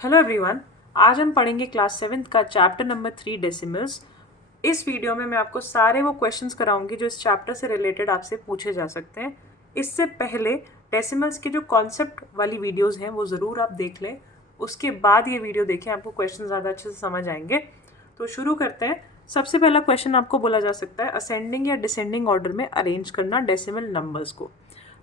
Hello everyone. आज हम पढ़ेंगे क्लास 7th का चैप्टर नंबर 3 डेसिमल्स। इस वीडियो में मैं आपको सारे वो क्वेश्चंस कराऊंगी जो इस चैप्टर से रिलेटेड आपसे पूछे जा सकते हैं। इससे पहले डेसिमल्स के जो कॉन्सेप्ट वाली वीडियोस हैं वो ज़रूर आप देख लें, उसके बाद ये वीडियो देखें, आपको क्वेश्चन ज़्यादा अच्छे से समझ आएंगे। तो शुरू करते हैं। सबसे पहला क्वेश्चन आपको बोला जा सकता है असेंडिंग या डिसेंडिंग ऑर्डर में अरेंज करना डेसिमल नंबर्स को।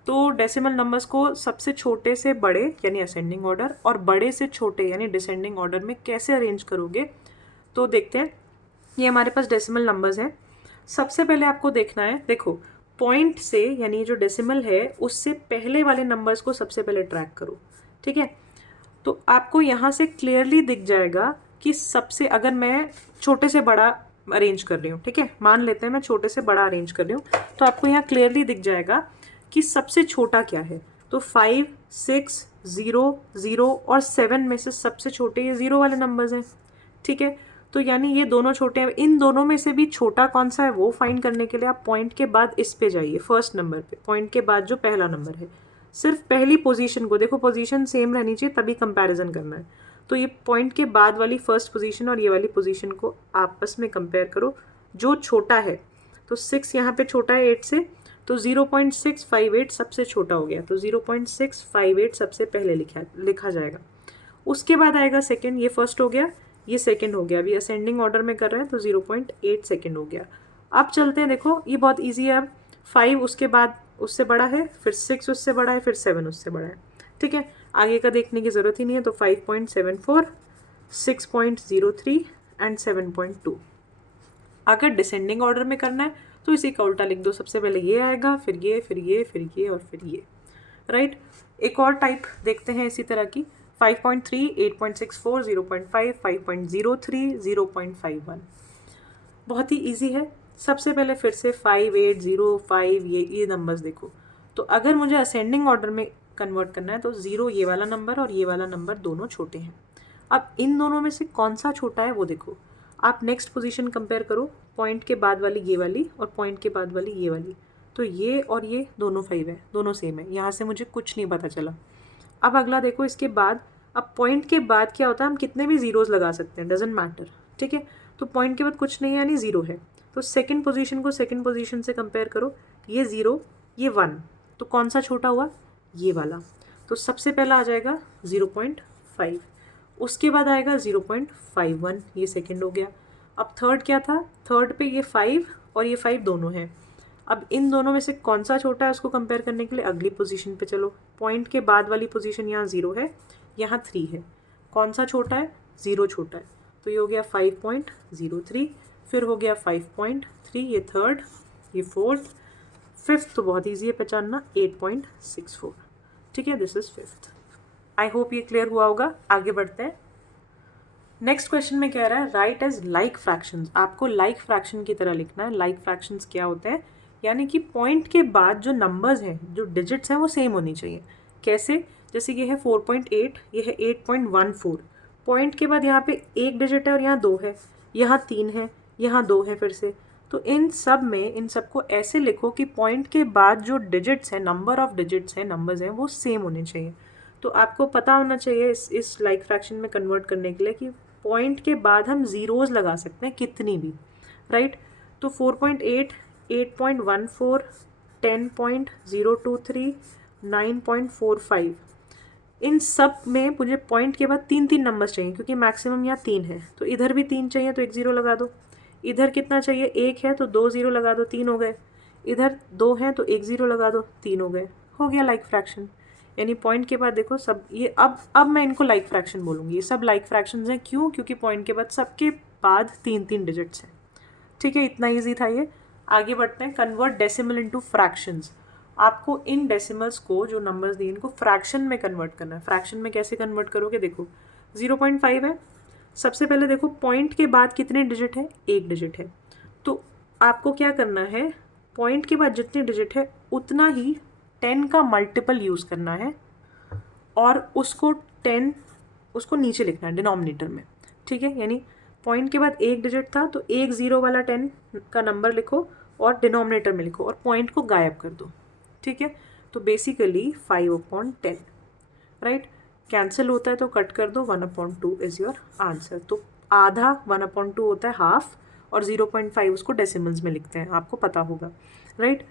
तो डेसिमल नंबर्स को सबसे छोटे से बड़े यानी असेंडिंग ऑर्डर और बड़े से छोटे यानी डिसेंडिंग ऑर्डर में कैसे अरेंज करोगे, तो देखते हैं। ये हमारे पास डेसिमल नंबर्स हैं। सबसे पहले आपको देखना है, देखो पॉइंट से यानी जो डेसिमल है उससे पहले वाले नंबर्स को सबसे पहले ट्रैक करो। ठीक है, तो आपको यहाँ से क्लियरली दिख जाएगा कि सबसे, अगर मैं छोटे से बड़ा अरेंज कर रही हूँ, ठीक है, मान लेते हैं मैं छोटे से बड़ा अरेंज कर रही हूँ, तो आपको यहाँ क्लियरली दिख जाएगा कि सबसे छोटा क्या है। तो 5, 6, 0, 0 और 7 में से सबसे छोटे ये 0 वाले नंबर्स हैं। ठीक है, तो यानी ये दोनों छोटे हैं। इन दोनों में से भी छोटा कौन सा है वो फाइंड करने के लिए आप पॉइंट के बाद इस पे जाइए, फर्स्ट नंबर पे, पॉइंट के बाद जो पहला नंबर है, सिर्फ पहली पोजीशन को देखो, पोजीशन सेम रहनी चाहिए तभी कंपैरिजन करना है। तो ये पॉइंट के बाद वाली फर्स्ट पोजीशन और ये वाली पोजीशन को आपस में कंपेयर करो, जो छोटा है। तो 6 यहाँ पे छोटा है 8 से, तो 0.658 सबसे छोटा हो गया, तो 0.658 सबसे पहले लिखा जाएगा। उसके बाद आएगा सेकंड, ये फर्स्ट हो गया, ये सेकंड हो गया, अभी असेंडिंग ऑर्डर में कर रहे हैं तो 0.8 सेकंड हो गया। अब चलते हैं, देखो ये बहुत इजी है। अब 5 उसके बाद उससे बड़ा है, फिर 6 उससे बड़ा है, फिर 7 उससे बड़ा है। ठीक है, आगे का देखने की ज़रूरत ही नहीं है। तो 5.74, 6.03 एंड 7.2। अगर डिसेंडिंग ऑर्डर में करना है तो इसी का उल्टा लिख दो, सबसे पहले ये आएगा, फिर ये, फिर ये, फिर ये और फिर ये। राइट, एक और टाइप देखते हैं इसी तरह की। 5.3, 8.64, 0.5, 5.03, 0.51। बहुत ही इजी है। सबसे पहले फिर से 5, 8, 0, 5, ये नंबर्स देखो। तो अगर मुझे असेंडिंग ऑर्डर में कन्वर्ट करना है तो 0 ये वाला नंबर और ये वाला नंबर दोनों छोटे हैं। अब इन दोनों में से कौन सा छोटा है वो देखो। आप नेक्स्ट पोजीशन कंपेयर करो, पॉइंट के बाद वाली ये वाली और पॉइंट के बाद वाली ये वाली। तो ये और ये दोनों 5 है, दोनों सेम है, यहाँ से मुझे कुछ नहीं पता चला। अब अगला देखो, इसके बाद, अब पॉइंट के बाद क्या होता है, हम कितने भी जीरोस लगा सकते हैं, डजेंट मैटर। ठीक है, तो पॉइंट के बाद कुछ नहीं है यानी 0 है। तो सेकंड पोजीशन को सेकंड पोजीशन से कंपेयर करो, ये 0, ये 1, तो कौन सा छोटा हुआ, ये वाला। तो सबसे पहला आ जाएगा 0.5, उसके बाद आएगा 0.51, ये सेकंड हो गया। अब थर्ड क्या था, थर्ड पे ये 5 और ये 5 दोनों हैं। अब इन दोनों में से कौन सा छोटा है उसको कंपेयर करने के लिए अगली पोजीशन पे चलो। पॉइंट के बाद वाली पोजीशन यहाँ 0 है, यहाँ 3 है, कौन सा छोटा है, 0 छोटा है। तो ये हो गया 5.03, फिर हो गया 5.3, ये थर्ड, ये फोर्थ, फिफ्थ तो बहुत ईजी है पहचानना, 8.64। ठीक है, this is fifth. I hope ये क्लियर हुआ होगा। आगे बढ़ते हैं। नेक्स्ट क्वेश्चन में कह रहा है राइट एज लाइक फ्रैक्शंस। आपको लाइक फ्रैक्शन की तरह लिखना है। लाइक फ्रैक्शंस क्या होते हैं, यानी कि पॉइंट के बाद जो नंबर्स हैं, जो डिजिट्स हैं, वो सेम होनी चाहिए। कैसे, जैसे ये है 4.8, ये है 8.14। पॉइंट के बाद यहाँ पे एक डिजिट है और यहाँ 2 है, यहाँ 3 है, यहाँ 2 है फिर से। तो इन सब में, इन सबको ऐसे लिखो कि पॉइंट के बाद जो डिजिट्स हैं, नंबर ऑफ डिजिट्स हैं, नंबर्स हैं, वो सेम होने चाहिए। तो आपको पता होना चाहिए इस लाइक फ्रैक्शन में कन्वर्ट करने के लिए कि पॉइंट के बाद हम ज़ीरोज़ लगा सकते हैं कितनी भी। राइट, तो 4.8, 8.14, 10.023, 9.45, इन सब में मुझे पॉइंट के बाद 3 3 नंबर्स चाहिए, क्योंकि मैक्सिमम यहाँ 3 है। तो इधर भी 3 चाहिए तो एक 0 लगा दो। इधर कितना चाहिए, 1 है तो 2 0 लगा दो, 3 हो गए। इधर 2 है तो 1 0 लगा दो, 3 हो गए। हो गया लाइक फ्रैक्शन। यानी पॉइंट के बाद देखो सब ये, अब मैं इनको लाइक फ्रैक्शन बोलूँगी। ये सब लाइक फ्रैक्शंस हैं, क्यों, क्योंकि पॉइंट के बाद सबके बाद 3 3 डिजिट्स हैं। ठीक है, इतना ईजी था ये। आगे बढ़ते हैं। Convert decimal into fractions. आपको इन डेसिमल्स को, जो नंबर्स दिए, इनको फ्रैक्शन में कन्वर्ट करना है। फ्रैक्शन में कैसे कन्वर्ट करोगे, देखो 0.5 है। सबसे पहले देखो पॉइंट के बाद कितने डिजिट है, एक डिजिट है। तो आपको क्या करना है, पॉइंट के बाद जितने डिजिट है उतना ही 10 का मल्टीपल यूज़ करना है और उसको 10, उसको नीचे लिखना है डिनोमिनेटर में। ठीक है, यानी पॉइंट के बाद एक डिजिट था तो एक 0 वाला 10 का नंबर लिखो और डिनोमिनेटर में लिखो और पॉइंट को गायब कर दो। ठीक है, तो बेसिकली 5/10। राइट, कैंसिल होता है तो कट कर दो, 1/2 इज़ योर आंसर। तो आधा 1/2 होता है हाफ, और 0.5 उसको डेसिमल्स में लिखते हैं, आपको पता होगा, राइट।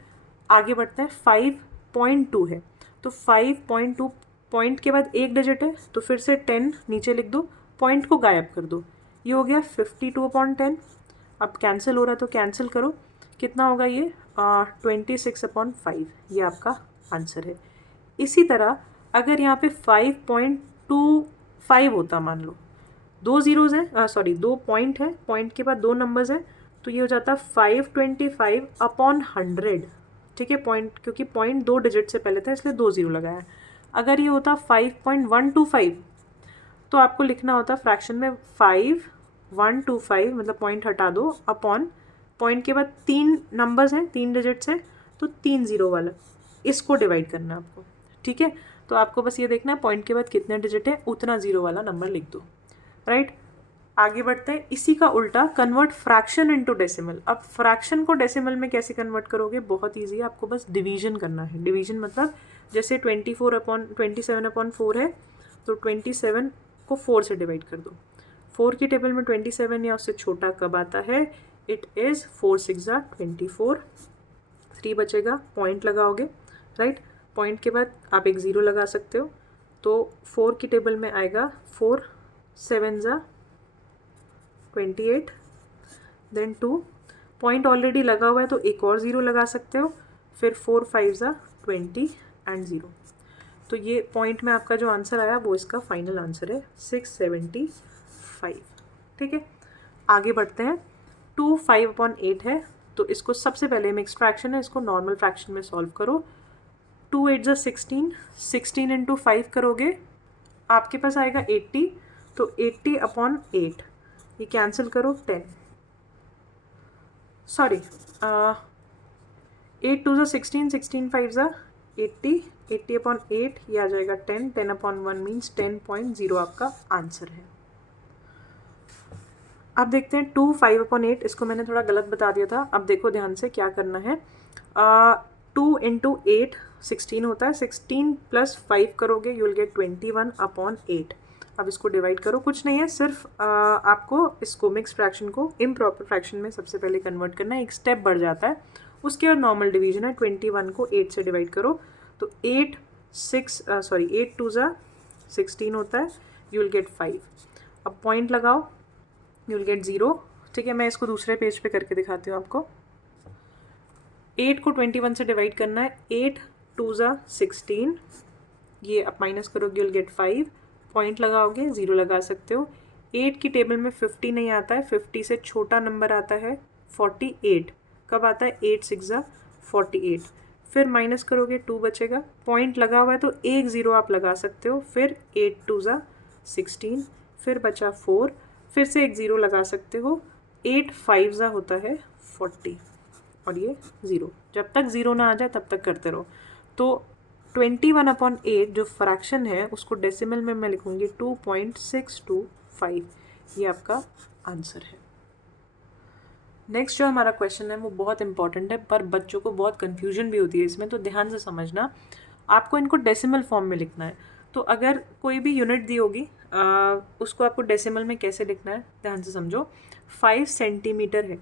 आगे बढ़ते हैं, 5.2 है, तो 5.2 पॉइंट के बाद एक डिजिट है, तो फिर से 10 नीचे लिख दो, पॉइंट को गायब कर दो, ये हो गया 52/10। अब कैंसिल हो रहा है तो कैंसिल करो, कितना होगा ये 26/5, ये आपका आंसर है। इसी तरह अगर यहाँ पे 5.25 होता, मान लो 2 ज़ीरोज़ हैं, सॉरी 2 पॉइंट है, पॉइंट के बाद 2 नंबर्स हैं, तो ये हो जाता 525/100, ठीक है। पॉइंट, क्योंकि पॉइंट 2 डिजिट से पहले था इसलिए 2 ज़ीरो लगाया। अगर ये होता 5.125 तो आपको लिखना होता फ्रैक्शन में 5.125, मतलब पॉइंट हटा दो, अपॉन पॉइंट के बाद 3 नंबर्स हैं, 3 डिजिट्स हैं, तो 3 ज़ीरो वाला, इसको डिवाइड करना है आपको, ठीक है। तो आपको बस ये देखना है पॉइंट के बाद कितने डिजिट है, उतना ज़ीरो वाला नंबर लिख दो, राइट। आगे बढ़ते हैं, इसी का उल्टा, कन्वर्ट फ्रैक्शन इनटू डेसिमल। अब फ्रैक्शन को डेसिमल में कैसे कन्वर्ट करोगे, बहुत ईजी है, आपको बस डिवीजन करना है। डिवीजन मतलब जैसे 27/4 है, तो 27 को 4 से डिवाइड कर दो। 4 की टेबल में 27 या उससे छोटा कब आता है, इट इज़ 4 6 24, 3 बचेगा, पॉइंट लगाओगे, राइट। पॉइंट के बाद आप एक ज़ीरो लगा सकते हो, तो 4 की टेबल में आएगा 4 7 28, देन 2, पॉइंट ऑलरेडी लगा हुआ है तो एक और ज़ीरो लगा सकते हो, फिर 4 5 20 एंड 0। तो ये पॉइंट में आपका जो आंसर आया वो इसका फाइनल आंसर है 675, ठीक है। आगे बढ़ते हैं, 2 5/8 है, तो इसको सबसे पहले मिक्स्ड फ्रैक्शन है, इसको नॉर्मल फ्रैक्शन में सॉल्व करो। 2 8 16, 16 इंटू 5 करोगे, आपके पास आएगा 80, तो 80/8, ये कैंसिल करो, 10, सॉरी 8 2 16, 16 5 80, 80/8, ये आ जाएगा 10, 10/1 मीन्स 10.0 आपका आंसर है। अब देखते हैं 2 5/8, इसको मैंने थोड़ा गलत बता दिया था, अब देखो ध्यान से क्या करना है। 2 इंटू 8 16 होता है, 16 प्लस 5 करोगे यू विल गेट 21/8। अब इसको डिवाइड करो, कुछ नहीं है, सिर्फ आपको इसको मिक्स फ्रैक्शन को इम्प्रॉपर फ्रैक्शन में सबसे पहले कन्वर्ट करना है, एक स्टेप बढ़ जाता है, उसके बाद नॉर्मल डिवीजन है। 21 को 8 से डिवाइड करो, तो 8 2 16 होता है, यू विल गेट 5। अब पॉइंट लगाओ, यू विल गेट 0, ठीक है। मैं इसको दूसरे पेज पे करके दिखाती हूँ आपको। 8 को 21 से डिवाइड करना है, 8 2 16, ये आप माइनस करोगे यू विल गेट 5, पॉइंट लगाओगे, 0 लगा सकते हो। 8 की टेबल में 50 नहीं आता है, 50 से छोटा नंबर आता है 48, कब आता है 8 6 48, फिर माइनस करोगे 2 बचेगा, पॉइंट लगा हुआ है तो एक 0 आप लगा सकते हो, फिर 8 2 16, फिर बचा 4, फिर से एक 0 लगा सकते हो, 8 5 होता है 40, और ये 0, जब तक 0 ना आ जाए तब तक करते रहो। तो 21/8 जो फ्रैक्शन है उसको डेसिमल में मैं लिखूँगी 2.625, ये आपका आंसर है। नेक्स्ट जो हमारा क्वेश्चन है वो बहुत इंपॉर्टेंट है, पर बच्चों को बहुत कन्फ्यूजन भी होती है इसमें, तो ध्यान से समझना। आपको इनको डेसिमल फॉर्म में लिखना है, तो अगर कोई भी यूनिट दी होगी उसको आपको डेसिमल में कैसे लिखना है, ध्यान से समझो। 5 सेंटीमीटर है,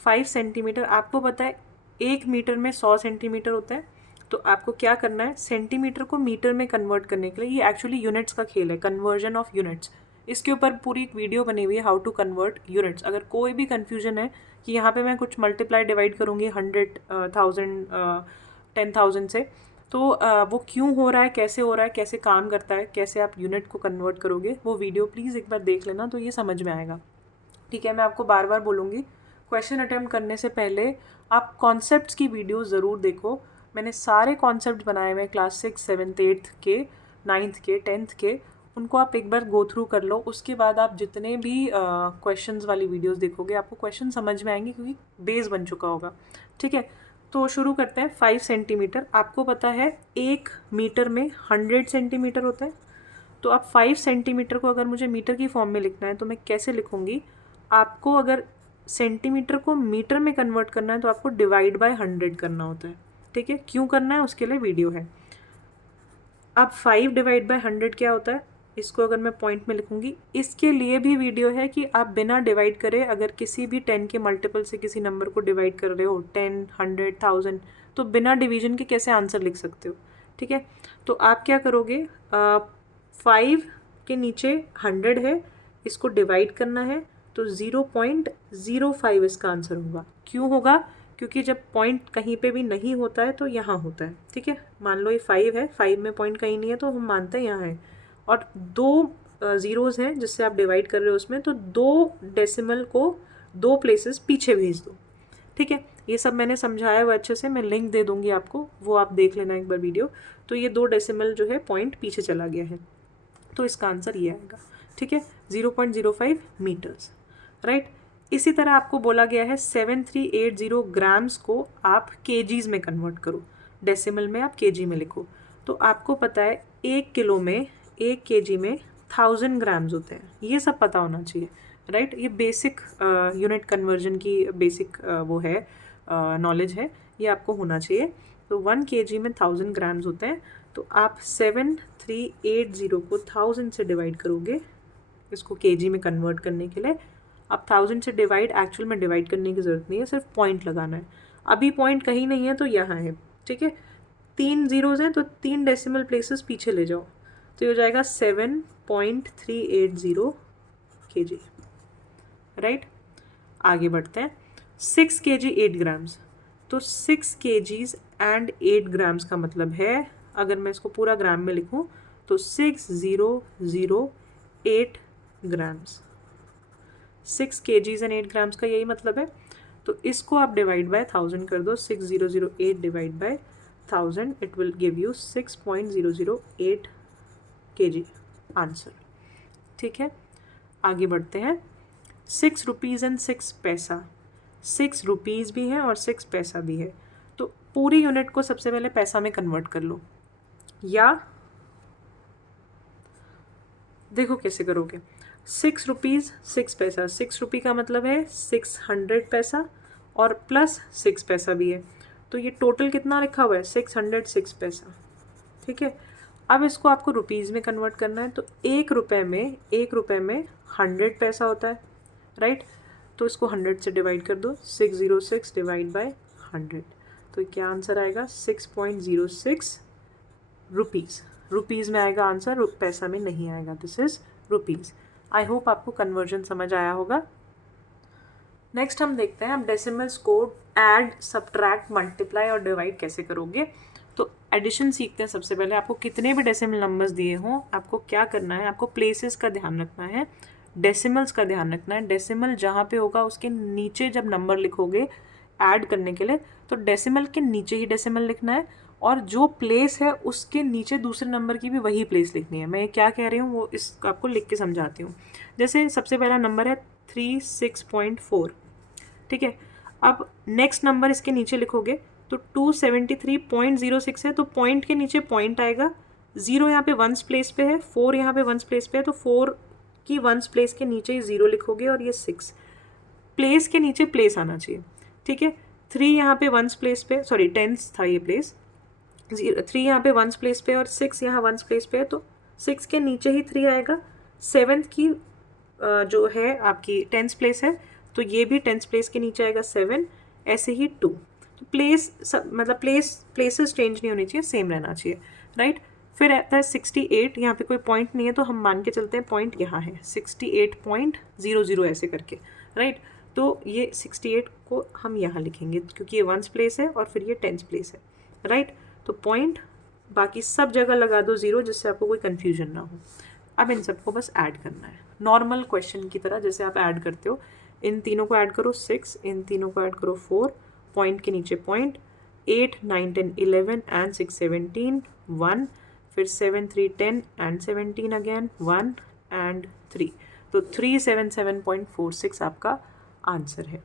5 सेंटीमीटर आपको पता है 1 मीटर में 100 सेंटीमीटर होता है, तो आपको क्या करना है, सेंटीमीटर को मीटर में कन्वर्ट करने के लिए, ये एक्चुअली यूनिट्स का खेल है, कन्वर्जन ऑफ यूनिट्स, इसके ऊपर पूरी एक वीडियो बनी हुई है, हाउ टू कन्वर्ट यूनिट्स। अगर कोई भी कन्फ्यूजन है कि यहाँ पे मैं कुछ मल्टीप्लाई डिवाइड करूँगी 100 1000 10,000 से, तो वो क्यों हो रहा है, कैसे हो रहा है, कैसे काम करता है, कैसे आप यूनिट को कन्वर्ट करोगे, वो वीडियो प्लीज़ एक बार देख लेना, तो ये समझ में आएगा, ठीक है। मैं आपको बार बार बोलूँगी, क्वेश्चन अटैम्प्ट करने से पहले आप कॉन्सेप्ट्स की वीडियो ज़रूर देखो। मैंने सारे कॉन्सेप्ट बनाए हुए हैं क्लास 6 7 8 के, 9th के, 10th के, उनको आप एक बार गो थ्रू कर लो, उसके बाद आप जितने भी क्वेश्चंस वाली वीडियोस देखोगे आपको क्वेश्चन समझ में आएंगे, क्योंकि बेस बन चुका होगा, ठीक है। तो शुरू करते हैं। 5 सेंटीमीटर, आपको पता है 1 मीटर में 100 सेंटीमीटर होता है, तो अब 5 सेंटीमीटर को अगर मुझे मीटर की फॉर्म में लिखना है तो मैं कैसे लिखूँगी, आपको अगर सेंटीमीटर को मीटर में कन्वर्ट करना है तो आपको डिवाइड बाय 100 करना होता है, ठीक है। क्यों करना है उसके लिए वीडियो है। अब 5 डिवाइड बाय 100 क्या होता है, इसको अगर मैं पॉइंट में लिखूँगी, इसके लिए भी वीडियो है कि आप बिना डिवाइड करे अगर किसी भी 10 के मल्टीपल से किसी नंबर को डिवाइड कर रहे हो, 10, 100, 1000, तो बिना डिवीजन के कैसे आंसर लिख सकते हो। ठीक है, तो आप क्या करोगे, 5 के नीचे 100 है, इसको डिवाइड करना है, तो 0.05 इसका आंसर होगा। क्यों होगा, क्योंकि जब पॉइंट कहीं पे भी नहीं होता है तो यहाँ होता है। ठीक है, मान लो ये 5 है, 5 में पॉइंट कहीं नहीं है तो हम मानते हैं यहाँ है, और 2 ज़ीरोज़ हैं जिससे आप डिवाइड कर रहे हो उसमें, तो 2 डेसिमल को 2 प्लेसेस पीछे भेज दो। ठीक है, ये सब मैंने समझाया हुआ अच्छे से, मैं लिंक दे दूँगी आपको, वो आप देख लेना एक बार वीडियो। तो ये 2 डेसिमल जो है पॉइंट पीछे चला गया है, तो इसका आंसर ये आएगा। ठीक है, 0.05 मीटर्स, राइट। इसी तरह आपको बोला गया है 7380 ग्राम्स को आप केजीज़ में कन्वर्ट करो, डेसिमल में आप केजी में लिखो। तो आपको पता है 1 किलो में, 1 केजी में 1000 ग्राम्स होते हैं, ये सब पता होना चाहिए, राइट। ये बेसिक यूनिट कन्वर्जन की बेसिक वो है नॉलेज है, ये आपको होना चाहिए। तो 1 केजी में 1000 ग्राम्स होते हैं, तो आप 7380 को 1000 से डिवाइड करोगे, इसको केजी में कन्वर्ट करने के लिए। अब 1000 से डिवाइड एक्चुअल में डिवाइड करने की ज़रूरत नहीं है, सिर्फ पॉइंट लगाना है। अभी पॉइंट कहीं नहीं है तो यहाँ है। ठीक है, 3 ज़ीरोज़ हैं तो 3 डेसिमल प्लेसेस पीछे ले जाओ, तो ये हो जाएगा 7.380 केजी, राइट। आगे बढ़ते हैं, 6 केजी 8 ग्राम्स, तो 6 केजीज़ एंड 8 ग्राम्स का मतलब है, अगर मैं इसको पूरा ग्राम में लिखूं तो 6008 ग्राम्स। 6 केजीज़ एंड 8 ग्राम्स का यही मतलब है। तो इसको आप डिवाइड बाय 1000 कर दो, 6008 divide by 1000, it will give you 6.008 KG answer. ठीक है, आगे बढ़ते हैं, 6 रुपीज़ एंड 6 पैसा, 6 रुपीज़ भी है और 6 पैसा भी है, तो पूरी यूनिट को सबसे पहले पैसा में कन्वर्ट कर लो, या देखो कैसे करोगे। 6 रुपीज़ 6 पैसा, 6 रुपये का मतलब है 600 पैसा और प्लस 6 पैसा भी है, तो ये टोटल कितना लिखा हुआ है, 606 पैसा। ठीक है, अब इसको आपको रुपीज़ में कन्वर्ट करना है, तो 1 रुपये में 100 पैसा होता है, राइट। तो इसको 100 से डिवाइड कर दो, 606 डिवाइड बाय 100, तो क्या आंसर आएगा, 6.06 रुपीज़। रुपीज़ में आएगा आंसर, पैसा में नहीं आएगा, this is rupees. I hope आपको कन्वर्जन समझ आया होगा। नेक्स्ट हम देखते हैं आप डेसिमल्स को ऐड, सब्ट्रैक्ट, मल्टीप्लाई और डिवाइड कैसे करोगे। तो एडिशन सीखते हैं। सबसे पहले आपको कितने भी डेसिमल नंबर्स दिए हों, आपको क्या करना है, आपको प्लेसेस का ध्यान रखना है, डेसिमल्स का ध्यान रखना है। डेसिमल जहाँ पे होगा उसके नीचे जब नंबर लिखोगे ऐड करने के लिए, तो डेसिमल के नीचे ही डेसिमल लिखना है, और जो प्लेस है उसके नीचे दूसरे नंबर की भी वही प्लेस लिखनी है। मैं क्या कह रही हूँ वो इस आपको लिख के समझाती हूँ। जैसे सबसे पहला नंबर है 36.4, ठीक है। अब नेक्स्ट नंबर इसके नीचे लिखोगे तो 273.06 है, तो पॉइंट के नीचे पॉइंट आएगा, 0 यहाँ पे वंस प्लेस पे है, 4 यहाँ पे वंस प्लेस पे है, तो 4 की वंस प्लेस के नीचे ही 0 लिखोगे, और ये 6 प्लेस के नीचे प्लेस आना चाहिए। ठीक है, 3 यहाँ पे वंस प्लेस पे, सॉरी टेंस था ये प्लेस, 3 यहाँ पे वंस प्लेस पे और 6 यहाँ वंस प्लेस पे है, तो 6 के नीचे ही 3 आएगा। 7th की जो है आपकी 10th प्लेस है, तो ये भी 10th प्लेस के नीचे आएगा 7, ऐसे ही 2। तो प्लेस मतलब प्लेसेस चेंज नहीं होनी चाहिए, सेम रहना चाहिए, राइट। फिर आता है 68, यहाँ पे कोई पॉइंट नहीं है तो हम मान के चलते हैं पॉइंट यहाँ है, 68.00 ऐसे करके, राइट। तो ये 68 को हम यहाँ लिखेंगे क्योंकि ये वंस प्लेस है और फिर ये 10th प्लेस है, राइट। तो पॉइंट बाकी सब जगह लगा दो 0, जिससे आपको कोई कन्फ्यूजन ना हो। अब इन सबको बस ऐड करना है नॉर्मल क्वेश्चन की तरह, जैसे आप ऐड करते हो। इन तीनों को ऐड करो 6, इन तीनों को ऐड करो 4, पॉइंट के नीचे पॉइंट, 8, 9, 10, 11 एंड 6, 17, 1, फिर 7, 3, 10 एंड 17 अगेन, 1 एंड 3, तो 377.46 आपका आंसर है।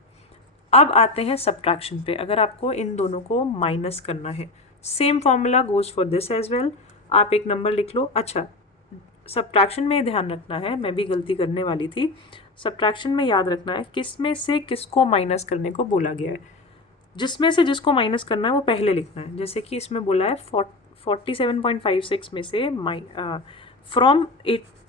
अब आते हैं सब्ट्रैक्शन पे। अगर आपको इन दोनों को माइनस करना है, same formula goes for this as well. आप एक नंबर लिख लो। अच्छा, सब्ट्रैक्शन में ध्यान रखना है, मैं भी गलती करने वाली थी। सब्ट्रैक्शन में याद रखना है किस में से किसको माइनस करने को बोला गया है। जिसमें से जिसको माइनस करना है वो पहले लिखना है। जैसे कि इसमें बोला है 47.56 में से फ्रॉम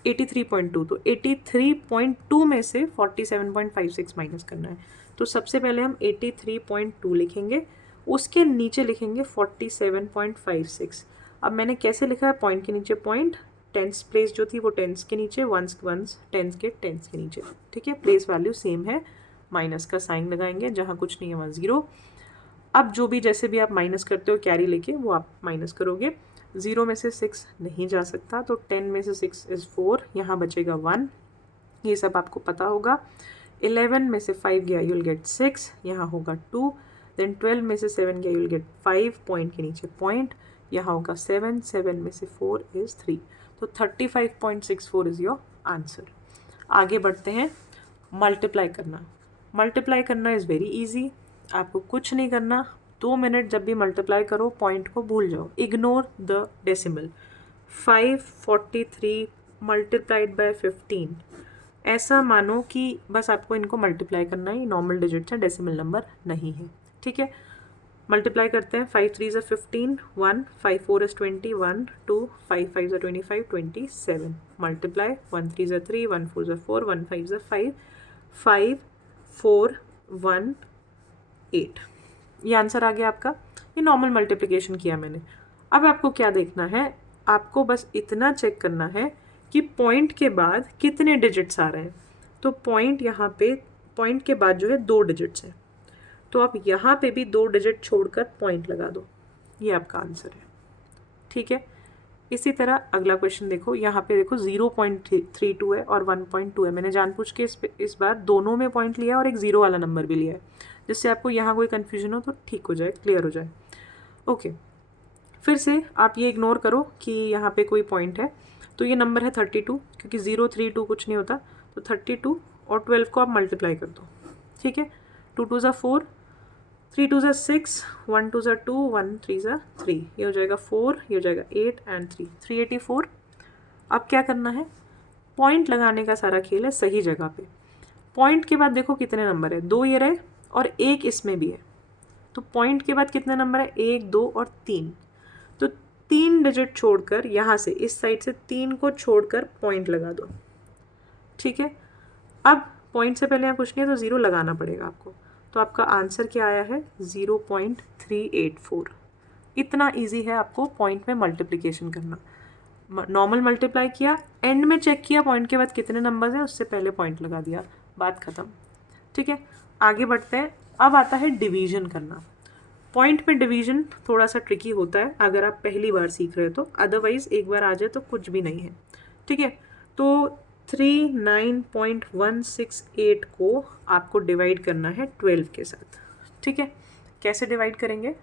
83.2, तो 83.2 में से 47.56 माइनस करना है। तो सबसे पहले हम 83.2 लिखेंगे, उसके नीचे लिखेंगे 47.56। अब मैंने कैसे लिखा है, पॉइंट के नीचे पॉइंट, टेंस प्लेस जो थी वो टेंस के नीचे, वंस वंस, टेंस के नीचे, ठीक है। प्लेस वैल्यू सेम है, माइनस का साइन लगाएंगे, जहाँ कुछ नहीं है वहाँ 0। अब जो भी जैसे भी आप माइनस करते हो कैरी लेके वो आप माइनस करोगे। 0 में से 6 नहीं जा सकता, तो 10 में से 6 इज़ 4, यहाँ बचेगा 1, ये सब आपको पता होगा। 11 में से 5 गया, यूल गेट 6, यहाँ होगा 2। देन 12 में से 7 गया, यूल गेट 5, पॉइंट के नीचे पॉइंट, यहाँ होगा 7, 7 में से 4 इज़ 3, तो 35.64 इज़ योर आंसर। आगे बढ़ते हैं, मल्टीप्लाई करना। मल्टीप्लाई करना इज़ वेरी ईजी, आपको कुछ नहीं करना, 2 मिनट जब भी मल्टीप्लाई करो पॉइंट को भूल जाओ, ignore the decimal. 543 multiplied by 15, ऐसा मानो कि बस आपको इनको मल्टीप्लाई करना है, नॉर्मल डिजिट्स हैं, डेसिमल नंबर नहीं है, ठीक है। मल्टीप्लाई करते हैं, 5 3 is 15, 1, 5 4 is 20, 1, 2, 5 5 is 25, 27, multiply, 1 3 is 3, 1 4 is 4, 1 5 is 5, 5 4 1 8, ये आंसर आ गया आपका। ये नॉर्मल मल्टीप्लिकेशन किया मैंने। अब आपको क्या देखना है, आपको बस इतना चेक करना है कि पॉइंट के बाद कितने डिजिट्स आ रहे हैं। तो पॉइंट यहाँ पे, पॉइंट के बाद जो है 2 डिजिट्स हैं, तो आप यहाँ पे भी 2 डिजिट छोड़कर पॉइंट लगा दो, ये आपका आंसर है, ठीक है। इसी तरह अगला क्वेश्चन देखो, यहाँ पे देखो 0.32 है और 1.2 है। मैंने जानबूझ के इस बार दोनों में पॉइंट लिया और एक 0 वाला नंबर भी लिया है, जिससे आपको यहाँ कोई कन्फ्यूजन हो तो ठीक हो जाए, क्लियर हो जाए। ओके, फिर से आप ये इग्नोर करो कि यहाँ पे कोई पॉइंट है, तो ये नंबर है 32, क्योंकि 032 कुछ नहीं होता, तो 32 और 12 को आप मल्टीप्लाई कर दो, ठीक है। 2 2 ज़ा 4, 3 2 ज़ा 6, 1 2 ज़ा 2, 1 3 ज़ा 3, ये हो जाएगा 4, ये हो जाएगा 8 एंड 3, 384। अब क्या करना है, पॉइंट लगाने का सारा खेल है सही जगह पे। पॉइंट के बाद देखो कितने नंबर है, 2 ये रहे और 1 इसमें भी है, तो पॉइंट के बाद कितने नंबर है, 1 2 और 3, तो 3 डिजिट छोड़कर यहाँ से इस साइड से 3 को छोड़कर पॉइंट लगा दो, ठीक है। अब पॉइंट से पहले यहाँ कुछ नहीं है तो 0 लगाना पड़ेगा आपको, तो आपका आंसर क्या आया है, 0.384। इतना इजी है आपको पॉइंट में मल्टीप्लिकेशन करना। नॉर्मल मल्टीप्लाई किया, एंड में चेक किया पॉइंट के बाद कितने नंबर्स हैं, उससे पहले पॉइंट लगा दिया, बात ख़त्म, ठीक है। आगे बढ़ते हैं, अब आता है डिवीजन करना। पॉइंट में डिवीजन थोड़ा सा ट्रिकी होता है अगर आप पहली बार सीख रहे हो तो, अदरवाइज़ एक बार आ जाए तो कुछ भी नहीं है, ठीक है। तो 39.168 को आपको डिवाइड करना है 12 के साथ, ठीक है। कैसे डिवाइड करेंगे,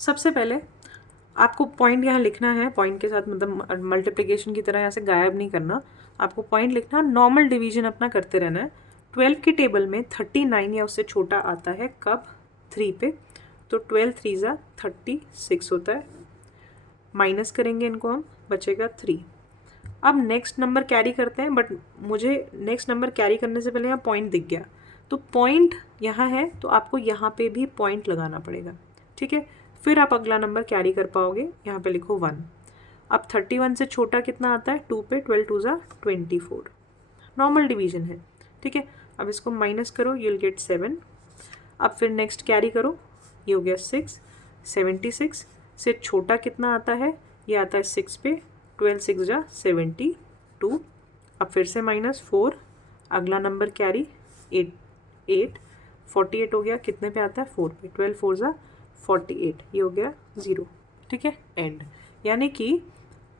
सबसे पहले आपको पॉइंट यहाँ लिखना है, पॉइंट के साथ मतलब मल्टीप्लिकेशन की तरह यहाँ से गायब नहीं करना, आपको पॉइंट लिखना, नॉर्मल डिवीजन अपना करते रहना है। 12 की टेबल में 39 या उससे छोटा आता है कब, 3 पे, तो 12 3 ज़ा 36 होता है, माइनस करेंगे इनको हम, बचेगा 3। अब नेक्स्ट नंबर कैरी करते हैं, बट मुझे नेक्स्ट नंबर कैरी करने से पहले यहाँ पॉइंट दिख गया, तो पॉइंट यहाँ है तो आपको यहाँ पे भी पॉइंट लगाना पड़ेगा, ठीक है। फिर आप अगला नंबर कैरी कर पाओगे, यहाँ पे लिखो 1। अब 31 से छोटा कितना आता है, 2 पे, 12 2 ज़ा 24, नॉर्मल डिवीजन है, ठीक है। अब इसको माइनस करो, यूल गेट 7। अब फिर नेक्स्ट कैरी करो, ये हो गया 6। 76 से छोटा कितना आता है, ये आता है 6 पे, 12 6 ज़ा 72। अब फिर से -4, अगला नंबर कैरी 8, 48 हो गया, कितने पे आता है, 4 पे, 12 4 ज़ा 48, ये हो गया 0, ठीक है, एंड। यानी कि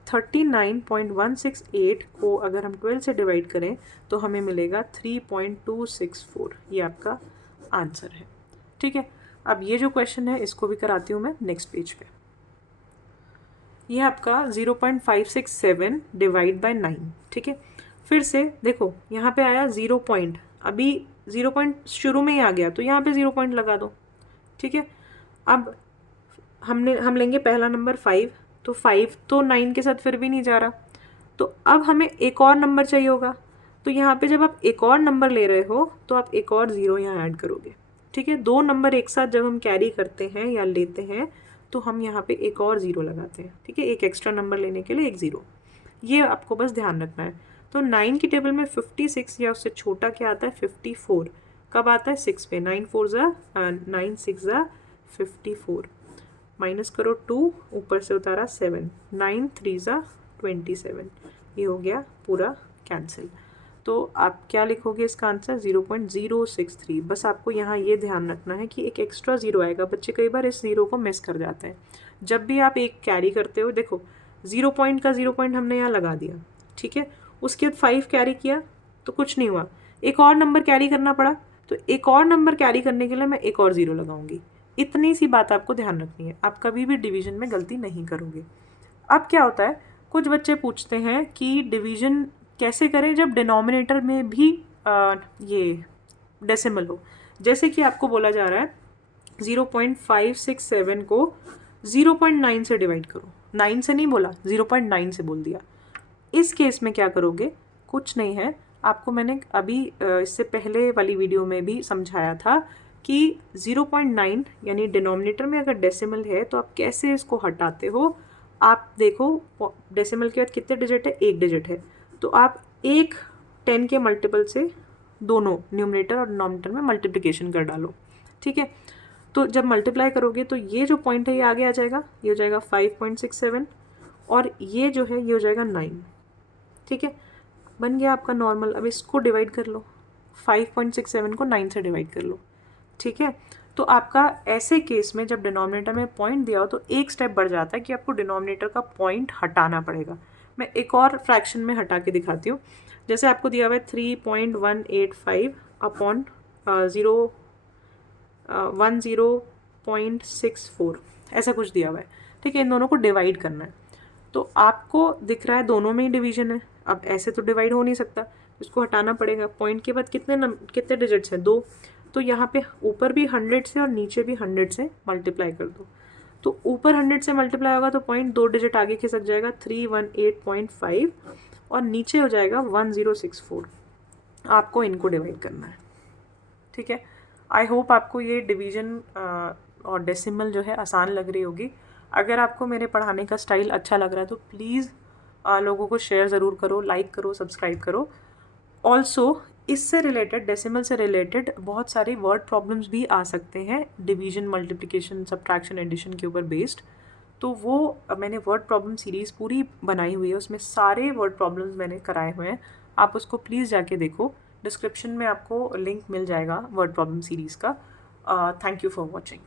39.168 को अगर हम 12 से डिवाइड करें तो हमें मिलेगा 3.264, ये आपका आंसर है, ठीक है। अब ये जो क्वेश्चन है इसको भी कराती हूँ मैं नेक्स्ट पेज पे। ये आपका 0.567 डिवाइड बाय 9, ठीक है। फिर से देखो यहाँ पे आया 0 पॉइंट, अभी 0 पॉइंट शुरू में ही आ गया, तो यहाँ पे 0 पॉइंट लगा दो, ठीक है। अब हम लेंगे पहला नंबर 5, तो 5 तो 9 के साथ फिर भी नहीं जा रहा, तो अब हमें एक और नंबर चाहिए होगा, तो यहाँ पे जब आप एक और नंबर ले रहे हो तो आप एक और 0 यहाँ ऐड करोगे, ठीक है। 2 नंबर एक साथ जब हम कैरी करते हैं या लेते हैं तो हम यहाँ पे एक और 0 लगाते हैं, ठीक है, एक एक्स्ट्रा नंबर लेने के लिए एक 0। ये आपको बस ध्यान रखना है। तो 9 की टेबल में 56 या उससे छोटा क्या आता है 54, कब आता है 6 पे, 9 4 ज़ा 9 6 ज़ा 54, माइनस करो 2, ऊपर से उतारा 7, 9 3 ज़ा 27, ये हो गया पूरा कैंसिल। तो आप क्या लिखोगे इसका आंसर 0.063। बस आपको यहाँ ये ध्यान रखना है कि एक एक्स्ट्रा ज़ीरो आएगा, बच्चे कई बार इस ज़ीरो को मिस कर जाते हैं। जब भी आप एक कैरी करते हो, देखो 0 पॉइंट का 0 पॉइंट हमने यहाँ लगा दिया, ठीक है, उसके बाद 5 कैरी किया तो कुछ नहीं हुआ, एक और नंबर कैरी करना पड़ा, तो एक और नंबर कैरी करने के लिए मैं एक और ज़ीरो लगाऊंगी। इतनी सी बात आपको ध्यान रखनी है, आप कभी भी डिवीजन में गलती नहीं करोगे। अब क्या होता है, कुछ बच्चे पूछते हैं कि डिवीजन कैसे करें जब डिनोमिनेटर में भी ये डेसिमल हो। जैसे कि आपको बोला जा रहा है 0.567 को 0.9 से डिवाइड करो, 9 से नहीं बोला, 0.9 से बोल दिया। इस केस में क्या करोगे, कुछ नहीं है, आपको मैंने अभी इससे पहले वाली वीडियो में भी समझाया था कि 0.9 यानी डिनोमिनेटर में अगर डेसिमल है तो आप कैसे इसको हटाते हो। आप देखो डेसिमल के बाद कितने डिजिट है, एक डिजिट है, तो आप एक 10 के मल्टीपल से दोनों न्यूमरेटर और डिनोमिनेटर में मल्टीप्लिकेशन कर डालो, ठीक है। तो जब मल्टीप्लाई करोगे तो ये जो पॉइंट है ये आगे आ जाएगा, ये हो जाएगा 5.67 और ये जो है ये हो जाएगा 9, ठीक है, बन गया आपका नॉर्मल। अब इसको डिवाइड कर लो, 5.67 को 9 से डिवाइड कर लो, ठीक है। तो आपका ऐसे केस में जब डिनोमिनेटर में पॉइंट दिया हो तो एक स्टेप बढ़ जाता है कि आपको डिनोमिनेटर का पॉइंट हटाना पड़ेगा। मैं एक और फ्रैक्शन में हटा के दिखाती हूँ। जैसे आपको दिया हुआ है 3.185 अपॉन 10.64, ऐसा कुछ दिया हुआ है, ठीक है। इन दोनों को डिवाइड करना है, तो आपको दिख रहा है दोनों में ही डिवीजन है। अब ऐसे तो डिवाइड हो नहीं सकता, इसको हटाना पड़ेगा। पॉइंट के बाद कितने डिजिट्स हैं, 2, तो यहाँ पे ऊपर भी 100 से और नीचे भी 100 से मल्टीप्लाई कर दो, तो ऊपर 100 से मल्टीप्लाई होगा तो पॉइंट 2 डिजिट आगे खिसक जाएगा 318.5 और नीचे हो जाएगा 1064। आपको इनको डिवाइड करना है, ठीक है। आई होप आपको ये डिवीजन और डेसिमल जो है आसान लग रही होगी। अगर आपको मेरे पढ़ाने का स्टाइल अच्छा लग रहा है तो प्लीज़ लोगों को शेयर ज़रूर करो, लाइक करो, सब्सक्राइब करो। ऑल्सो इससे रिलेटेड, डेसिमल से रिलेटेड बहुत सारे वर्ड प्रॉब्लम्स भी आ सकते हैं डिवीजन, मल्टीप्लिकेशन, सब्ट्रैक्शन, एडिशन के ऊपर बेस्ड। तो वो मैंने वर्ड प्रॉब्लम सीरीज़ पूरी बनाई हुई है, उसमें सारे वर्ड प्रॉब्लम्स मैंने कराए हुए हैं, आप उसको प्लीज़ जाके देखो। डिस्क्रिप्शन में आपको लिंक मिल जाएगा वर्ड प्रॉब्लम सीरीज़ का। Thank you for watching.